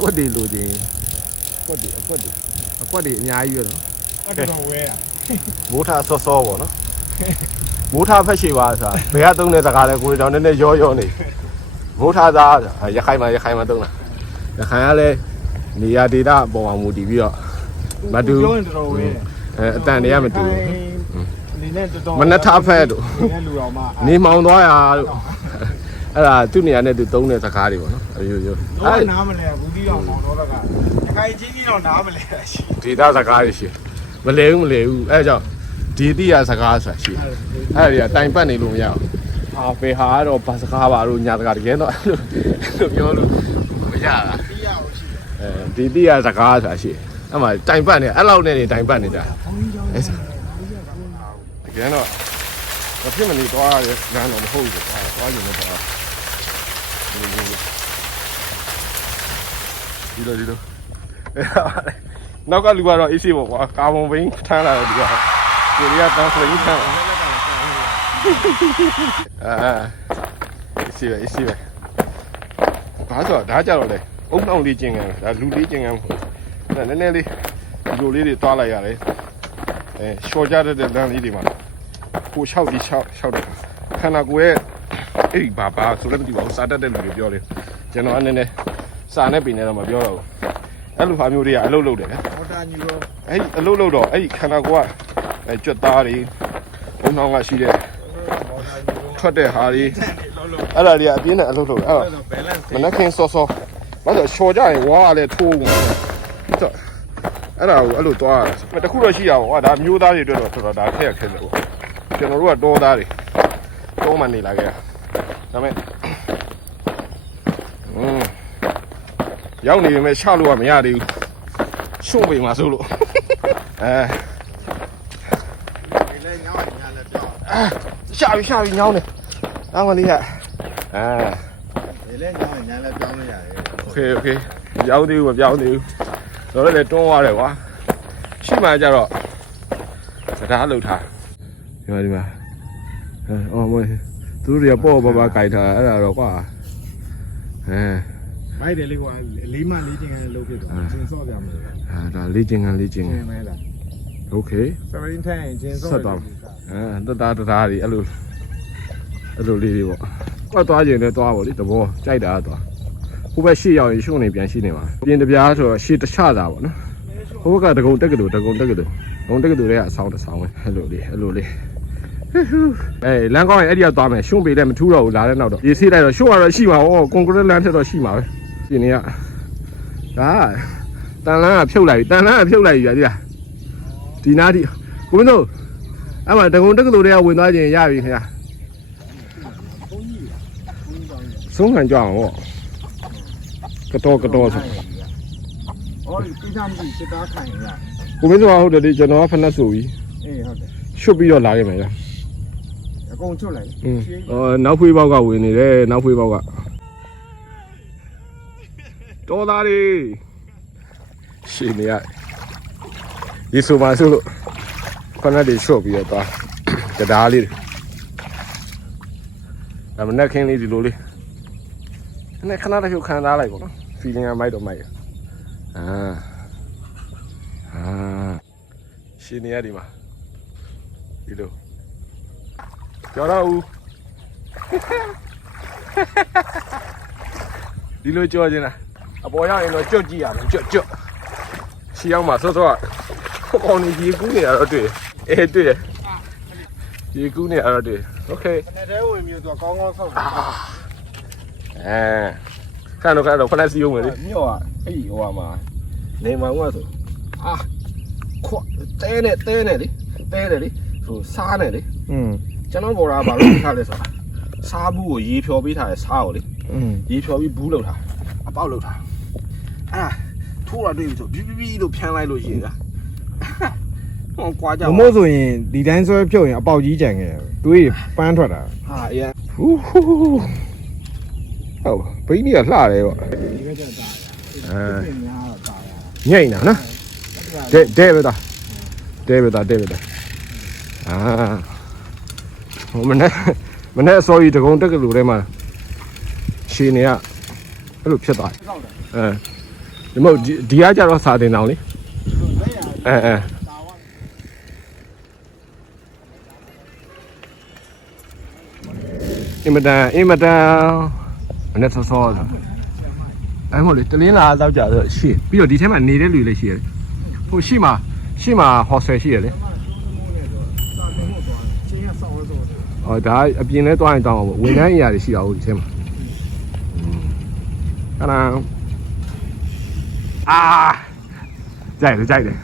ကွက်တွေလိုချင်ကွက်တွေအကွက်တွေအများကြီးပဲနော်အဲ့တော့ဝဲရမိုးထားစောစောပေါ့နော်မိုးထားဖက်ရှိပါဆိုတာဘယ်ကသုံးတဲ့စကားလဲကိုယ်တော်နည်းနည်းရောနေမိုးထားသားရခိုင်မှာသုံးတာရခိုင်ကလည်းနေရာဒေသအပေါ်မှာမူတည်ပြီးတော့မတူပြောရင်တော်ဝဲအတန်တွေကမတူနေနဲ့တော်မနှက်ထားဖက်တို့လူတော်မှာနေမောင်သွားရတို့အဲ့ဒါသူ့နေရာနဲ့သူသုံးတဲ့စကားတွေပေါ့နော်အယိုအဲ့နားမလဲဘူးပြီးတော့မောင်တော်ကတခိုင်ကြီးကြီးတော့နားမလဲရှိဒေသစကားတွေရှိမလဲဘူးအဲ့ကြောင့်ဒီတိရစကားဆိုတာရှိအဲ့ဒီကတိုင်ပတ်နေလို့မရဘူးဘယ်ဟာတော့ဘာစကားပါလို့ညာစကားတကယ်တော့အဲ့လိုပြောလို့မရတာဒီတိရစကားဆိုတာရှိအဲ့မှာတိုင်ပတ်နေအဲ့လောက်နဲ့နေတိုင်ပတ်နေကြအဲ့တကယ်တော့မဖြစ်မနေသွားရလမ်းတော့မဟုတ်ဘူးသွားရင်လည်းတော့ဒီလိုနောက်ကလူကတော့အေးဆေးပေါ့ကွာကာဗွန်ဘိန်းထမ်းလာတယ်ဒီကကိုရီးယားတန်းဖလိန်ထမ်းအေးဆေးပဲဘာဆိုဒါကြတော့လေအုံအောင်လေးကျင်ကန်ဒါလူလေးကျင်ကန်ပေါ့နည်းနည်းလေးလူလေးတွေတွားလိုက်ရတယ်ရှော့ကြတဲ့လမ်းလေးတွေမှာကို6ဒီ6တဲ့ခန္ဓာကိုယ်ရဲ့အဲ့ဒီဘာဆိုလည်းမသိပါဘူးစားတတ်တဲ့လူတွေပြောတယ်ကျွန်တော်အနေနဲ့စာနဲ့ပြင်နေတော့မပြောတော့ဘူးအဲ့လိုဟာမျိုးတွေကအလုပ်လုပ်တယ်ဗျာဟောတာညီရောအဲ့အလုပ်လုပ်တော့အဲ့ခန္ဓာကိုယ်ကကြွက်သားတွေဘုံအောင်ကရှိတဲ့ထွက်တဲ့ဟာတွေအဲ့ဒါတွေကအပြင်းနဲ့အလုပ်လုပ်တယ်အဲ့မနက်ခင်းစောဘာလို့ရှော်ကြရင်ဝါလည်းထိုးဝင်အဲ့ဒါကိုအဲ့လိုသွားတခုတော့ရှိရအောင်ဟာဒါမျိုးသားတွေအတွက်တော့တော်တော်ဒါခက်ခဲတယ်ပေါ့ကျွန်တော်တို့ကတောသားတွေတောမှနေလာခဲ့ဒါမဲ့ရောက်နေပေမဲ့ချလို့ကမရသေးဘူးရှုံ့ပေမှာဆိုလို့လဲညောင်းညာလဲပြောရှာပြီညောင်းနေအောင်းကလေးကဒီလဲညောင်းညာလဲပြောင်းလို့ရတယ်โอเคပြောင်းသေးဘူးမပြောင်းသေးဘူးတော့လည်းတွန်းသွားတယ်ကွာရှိမှကြတော့စကားလှုပ်ထားဒီမှာအော်မသူတို့တွေကပေါ့ပါကြိုက်ထားအဲ့ဒါတော့ကွာမိုက်တယ်လေကွာလေးမလေးချင်းလုံးဖြစ်သွားချင်းစော့ပြမယ်ဒါလေးချင်းမဲလားโอเค17ထိုင်ချင်းစော့ဆက်သွားတသားတွေအဲ့လိုလေးတွေပေါ့သွားကျင်လည်းသွားပေါ့လေတဘောကြိုက်တာသွားဟိုဘက်ရှေ့ရောက်ရင်ရှုံနေပြန်ရှိနေမှာပြင်တပြားဆိုတော့ရှေ့တခြားတာပေါ့နော်ဟိုဘက်ကတကုံတက်ကတူတွေကအဆောင်တစ်ဆောင်ပဲအဲ့လိုလေးလမ်းကောင်းရင်အဲ့ဒီကသွားမယ်ရှုံးပေလည်းမထူးတော့ဘူးလာတဲ့နောက်တော့ရေဆေးလိုက်တော့ရှုံးကတော့ရှိမှာဟောကွန်ကရစ်လမ်းထက်တော့ရှိမှာပဲဒီနေ့ကဒါတန်လန်းကဖြုတ်လိုက်ပြီဗျာဒီနားဒီကိုမင်းတို့အဲ့မှာတကုံတက်ကတူတွေကဝင်သွားခြင်းရပြီခင်ဗျာဆုံးခံကြအောင်ဟောကတော့ဆိုဟောဒီပြဿနာကြီးစစ်သားခိုင်ရကိုမင်းတို့ဟုတ်တယ်ဒီကျွန်တော်ကဖက်နှက်ဆိုပြီးအေးဟုတ်တယ်ရှုပ်ပြီးတော့လာခဲ့မယ်ဗျာအကုန်ချွတ်လိုက်နောက်ဖွေးပေါက်ကဝင်နေတယ်နောက်ဖွေးပေါက်ကတော်သားတွေရှင်းနေရဒီဆိုမှဆိုလို့ခဏတည်းရှုပ်ပြီးတော့တရားလေးဒါမနဲ့ခင်းလေးဒီလိုလေးနဲ့ခဏတည်းဖြုတ်ခံစားလိုက်ပေါ့နော် feeling ကမိုက်တော့မိုက်ရှင်းနေရဒီမှာဒီလိုကြော်တော့ဦးဒီလိုကြော်နေတာအပေါ်ရောက်ရင်တော့ကြွတ်ကြည့်ရမယ်ကြွတ်ရှီရောက်မှာစောကောင်းနေကြီးကူးနေရတော့တွေ့တွေ့ရေကူးနေရတော့တွေ့โอเคတဲ့ဝင်မျိုးတော့ကောင်းဆောက်ခဏတော့ဖလက်စီအောင်မယ်လေမြော့อ่ะအဲ့ဒီဟိုမှာနေမှာကဆိုခွတဲနဲ့လေဆိုစားနဲ့လေကျွန်တော်ဘော်ရာဘာလို့ထားလဲဆိုတာစားဘူးကိုရေဖြော်ပေးထားတယ်စားကိုလေရေဖြော်ပြီးဘူးလောက်ထားအပေါက်လောက်ထားအဲ့ဒါထိုးတာတွေ့ပြီဆိုပြီးလို့ဖြန်းလိုက်လို့ရှိရင်ဟောကွာကြမို့ဆိုရင်ဒီတိုင်းဆွဲဖြုတ်ရင်အပေါက်ကြီးကြံခဲ့တွေးပန်းထွက်တာဟာအရင်ဟူးဟုတ်ဘိန်းကြီးကလှတယ်ပေါ့ဒီကကျတာများတော့တာညိတ်နာနော်ဒဲပဲတာဟိုမနေ့အစောကြီးတကုံတက်ကလူထဲမှာရှင်းနေရအဲ့လိုဖြစ်သွားတယ် ဒီမဟုတ်ဒီကကြတော့စာတင်တောင်လေအဲအင်မတန်မနေ့စောစောအဲ့မဟုတ်လေတလင်းလာတော့ကြတော့ရှေ့ပြီးတော့ဒီထဲမှာနေတဲ့လူလည်းရှိရတယ်ဟိုရှေ့မှာဟော်ဆယ်ရှိရလေအော်ဒါအပြင်လဲသွားရင်တောင်းအောင်ပေါ့ဝန်ထမ်းအရာတွေရှိတာဟုတ်ဒီထဲမှာခဏကြိုက်တယ်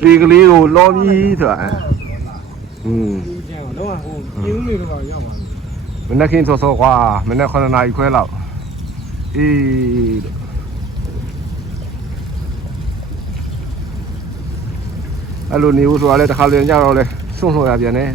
ဒီကလေးကိုလောပြီးဆိုတာတော့ဟိုပြင်းနေတော့ရောက်ပါမနေ့ကင်းစောကွာမနေ့9နာရီခွဲလောက်အေးအဲ့လိုနေဦးဆိုတာလဲတစ်ခါလျင်ကြတော့လဲစွန့်လို့ရပြန်တယ်